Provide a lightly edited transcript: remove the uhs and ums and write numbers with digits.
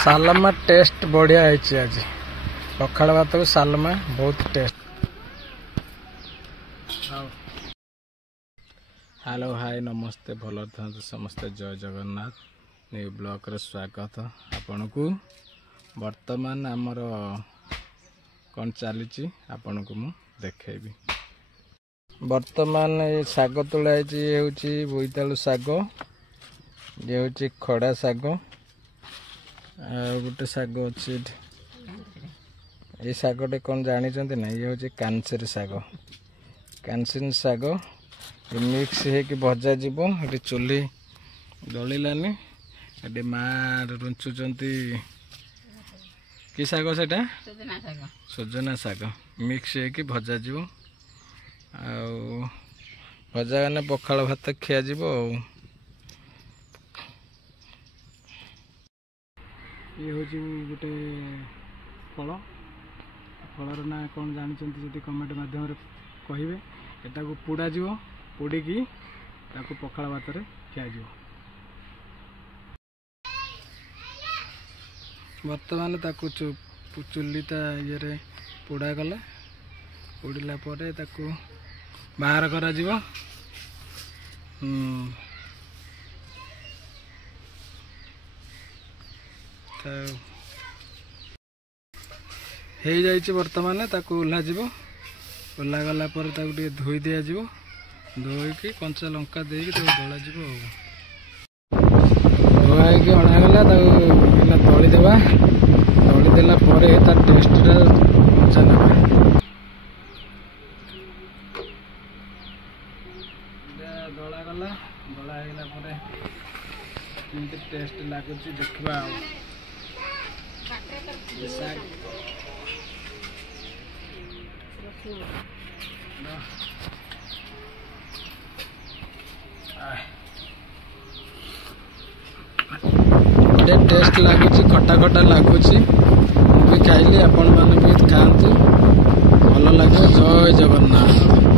सालमा टेस्ट बढ़िया है आज पखाड़ भात को सालमा बहुत टेस्ट। हेलो हाय नमस्ते भल था समस्ते जय जगन्नाथ न्यू ब्लॉक रे स्वागत आपन को। वर्तमान आमर कौन चली आपन को मु देखेबी। वर्तमान ये साग तोड़ा है बोईतालु साग ये हूँ खड़ा साग गोटे साग अच्छी ये सागटे कौन जानते ना ये हूँ कानसेर साग। कानसेर साग मिक्स हो भजा जीव ये चुली दलिलानी ये माँ रुंचुंट कि साग से सजना साग मिक्स हो भजा जीव भजा गने पखाड़ भात खिया जीव। ये हूँ गोटे फल फलर ना कौन जानते कमेंट माध्यम कहे एटा को पोड़ा जीव पोड़ी की पखाड़ भात खिया जीव। वर्तमान ताकू चुलीटा ये पोड़ा गला पोड़ला बाहर करा जीव। हो जाइए वर्तमान ताकू ओह्ला जीव ओह्ला गला धोई दिया जीव धोईकी कंचा लंका देकी दला जीव धोआई अणागला दलीदेवा दलीदेला तार टेस्टा मजा ना दला गला दला होगा टेस्ट लगुच देखा टेस्ट लगुच खटा खटा लगुच भी खाइली आपण मैंने भी खातु भल लगे। जय जगन्नाथ।